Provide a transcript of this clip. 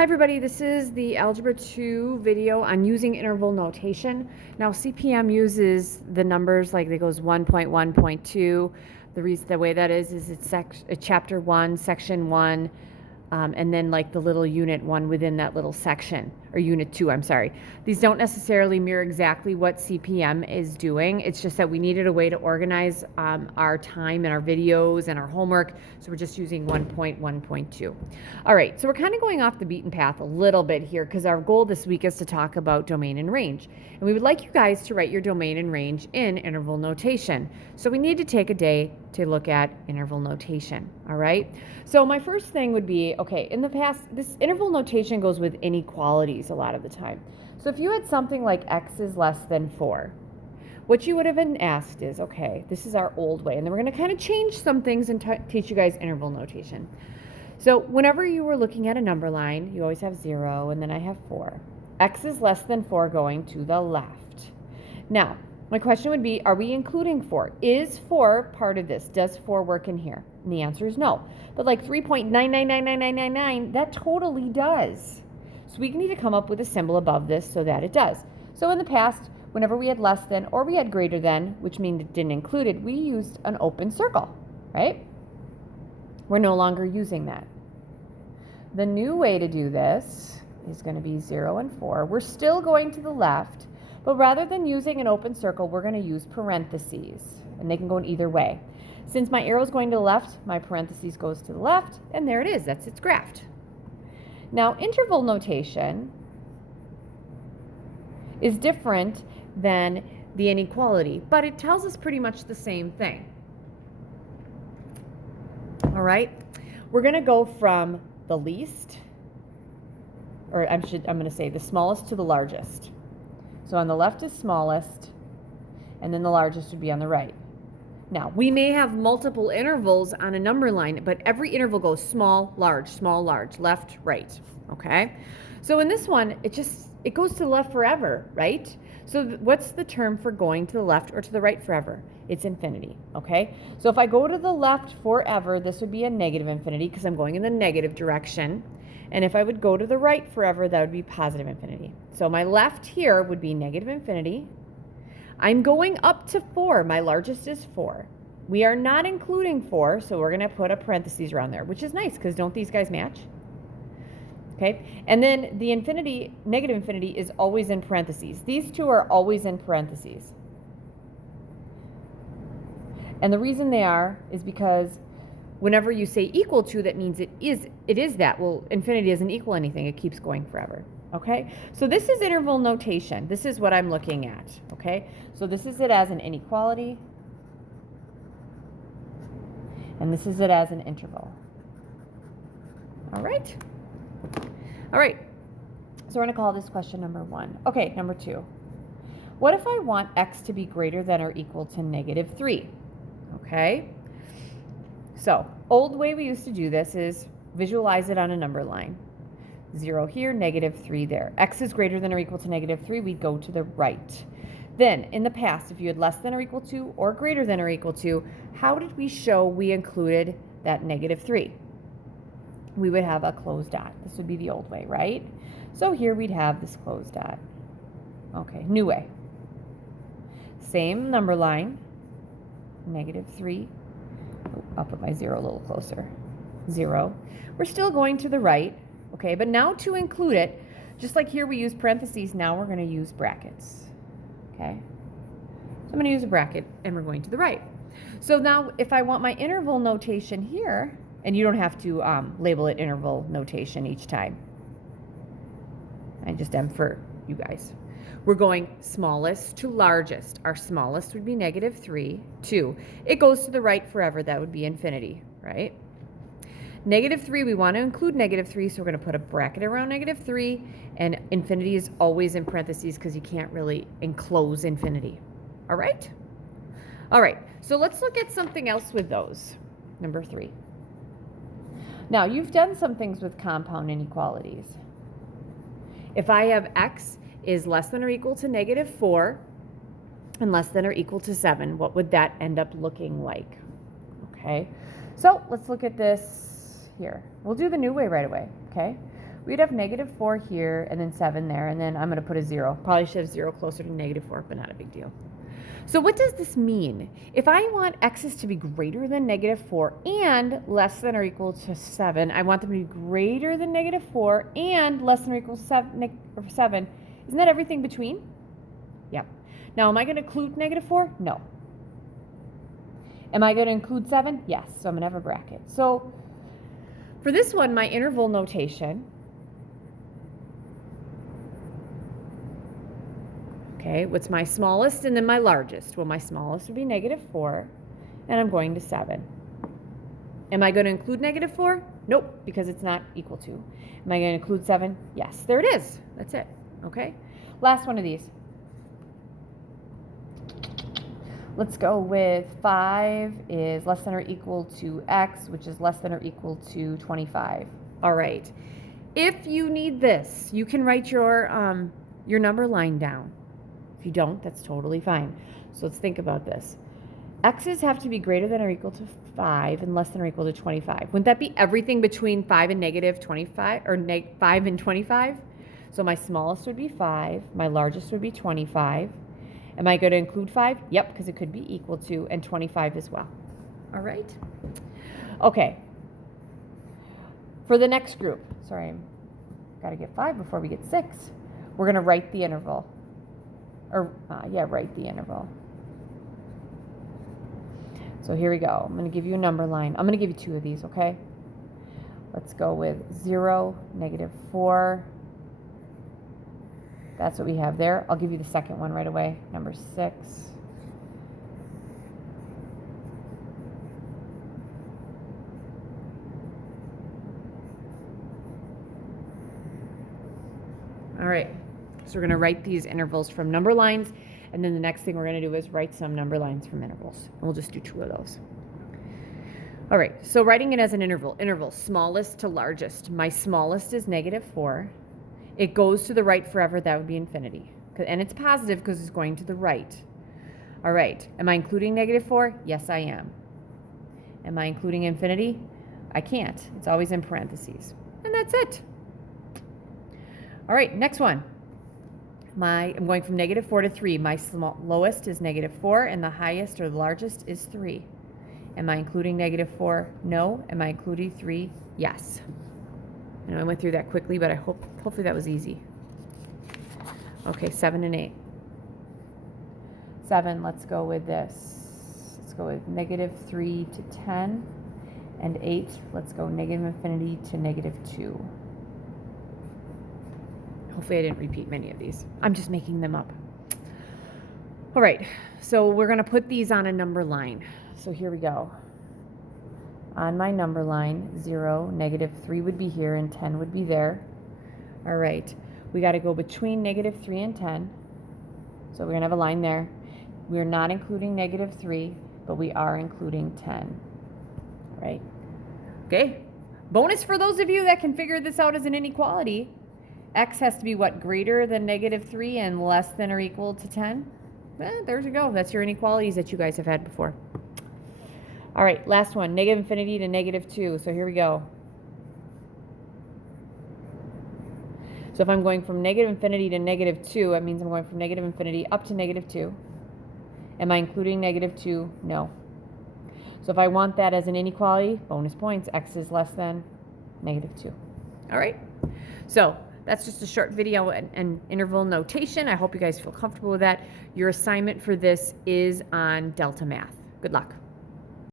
Hi everybody, this is the Algebra 2 video on using interval notation. Now CPM uses the numbers like it goes 1.1.2. The way that is it's chapter 1, section 1, and then like the little unit 1 within that little section, or unit 2, I'm sorry. These don't necessarily mirror exactly what CPM is doing. It's just that we needed a way to organize our time and our videos and our homework, so we're just using 1.1.2. All right, so we're kind of going off the beaten path a little bit here because our goal this week is to talk about domain and range. And we would like you guys to write your domain and range in interval notation. So we need to take a day to look at interval notation, all right? So my first thing would be, okay, in the past, this interval notation goes with inequalities a lot of the time. So if you had something like x is less than 4, what you would have been asked is, okay, this is our old way, and then we're going to kind of change some things and teach you guys interval notation. So whenever you were looking at a number line, you always have 0, and then I have 4. X is less than 4 going to the left. Now, my question would be, are we including 4? Is 4 part of this? Does 4 work in here? And the answer is no. But like 3.9999999, that totally does. So we need to come up with a symbol above this so that it does. So in the past, whenever we had less than or we had greater than, which means it didn't include it, we used an open circle, right? We're no longer using that. The new way to do this is going to be 0 and 4. We're still going to the left, but rather than using an open circle, we're going to use parentheses, and they can go in either way. Since my arrow is going to the left, my parentheses goes to the left, and there it is. That's its graph. Now, interval notation is different than the inequality, but it tells us pretty much the same thing. All right, we're going to go from the least, or I'm going to say the smallest to the largest. So on the left is smallest, and then the largest would be on the right. Now, we may have multiple intervals on a number line, but every interval goes small, large, left, right, okay? So in this one, it goes to the left forever, right? So what's the term for going to the left or to the right forever? It's infinity, okay? So if I go to the left forever, this would be a negative infinity because I'm going in the negative direction. And if I would go to the right forever, that would be positive infinity. So my left here would be negative infinity. I'm going up to 4. My largest is 4. We are not including 4, so we're going to put a parentheses around there, which is nice because don't these guys match? Okay, and then the infinity, negative infinity, is always in parentheses. These two are always in parentheses. And the reason they are is because whenever you say equal to, that means it is that. Well, infinity doesn't equal anything. It keeps going forever. Okay? So this is interval notation. This is what I'm looking at. Okay? So this is it as an inequality. And this is it as an interval. All right? All right. So we're going to call this question number 1. Okay, number 2. What if I want x to be greater than or equal to negative 3? Okay? So, old way we used to do this is visualize it on a number line. 0 here, negative 3 there. X is greater than or equal to negative 3, we go to the right. Then, in the past, if you had less than or equal to or greater than or equal to, how did we show we included that negative 3? We would have a closed dot. This would be the old way, right? So here we'd have this closed dot. Okay, new way. Same number line, negative 3. I'll put my 0 a little closer. 0. We're still going to the right, okay? But now to include it, just like here we use parentheses, now we're going to use brackets, okay? So I'm going to use a bracket, and we're going to the right. So now if I want my interval notation here, and you don't have to label it interval notation each time. I just am for you guys. We're going smallest to largest. Our smallest would be negative 3, 2. It goes to the right forever. That would be infinity, right? Negative 3, we want to include negative 3, so we're going to put a bracket around negative 3, and infinity is always in parentheses because you can't really enclose infinity. All right? All right, so let's look at something else with those. Number 3. Now, you've done some things with compound inequalities. If I have x is less than or equal to negative 4 and less than or equal to 7, what would that end up looking like? Okay, so let's look at this here. We'll do the new way right away, okay? we'd have -4 here and then 7 there, and then I'm going to put a 0. Probably should have 0 closer to -4, but not a big deal. So what does this mean? If I want x's to be greater than -4 and less than or equal to 7, I want them to be greater than -4 and less than or equal to 7. Isn't that everything between? Yep. Now, am I going to include -4? No. Am I going to include 7? Yes. So I'm going to have a bracket. So for this one, my interval notation, okay, what's my smallest and then my largest? Well, my smallest would be -4, and I'm going to 7. Am I going to include -4? Nope, because it's not equal to. Am I going to include 7? Yes. There it is. That's it. Okay. Last one of these. Let's go with 5 is less than or equal to x, which is less than or equal to 25. All right. If you need this, you can write your number line down. If you don't, that's totally fine. So let's think about this. X's have to be greater than or equal to 5 and less than or equal to 25. Wouldn't that be everything between 5 and -25, or 5 and 25? So my smallest would be 5, my largest would be 25. Am I going to include 5? Yep, because it could be equal to, and 25 as well. All right? Okay. For the next group, sorry, got to get 5 before we get 6. We're going to write the interval. Write the interval. So here we go. I'm going to give you a number line. I'm going to give you 2 of these, okay? Let's go with 0, -4. That's what we have there. I'll give you the second one right away, number 6. All right, so we're going to write these intervals from number lines, and then the next thing we're going to do is write some number lines from intervals. And we'll just do 2 of those. All right, so writing it as an interval, smallest to largest. My smallest is -4. It goes to the right forever, that would be infinity. And it's positive because it's going to the right. All right, am I including -4? Yes, I am. Am I including infinity? I can't. It's always in parentheses. And that's it. All right, next one. I'm going from -4 to 3. My lowest is -4, and the highest or the largest is 3. Am I including -4? No. Am I including 3? Yes. I know I went through that quickly, but hopefully that was easy. Okay, 7 and 8. 7, let's go with this. Let's go with -3 to 10. And 8, let's go -infinity to -2. Hopefully I didn't repeat many of these. I'm just making them up. All right, so we're going to put these on a number line. So here we go. On my number line, 0, -3 would be here, and 10 would be there. All right, we got to go between -3 and 10. So we're going to have a line there. We're not including -3, but we are including 10. All right. Okay. Bonus for those of you that can figure this out as an inequality. X has to be what? Greater than -3 and less than or equal to 10? There you go. That's your inequalities that you guys have had before. All right, last one, -infinity to -2. So here we go. So if I'm going from -infinity to -2, that means I'm going from -infinity up to -2. Am I including -2? No. So if I want that as an inequality, bonus points, x is less than -2. All right, so that's just a short video and interval notation. I hope you guys feel comfortable with that. Your assignment for this is on Delta Math. Good luck.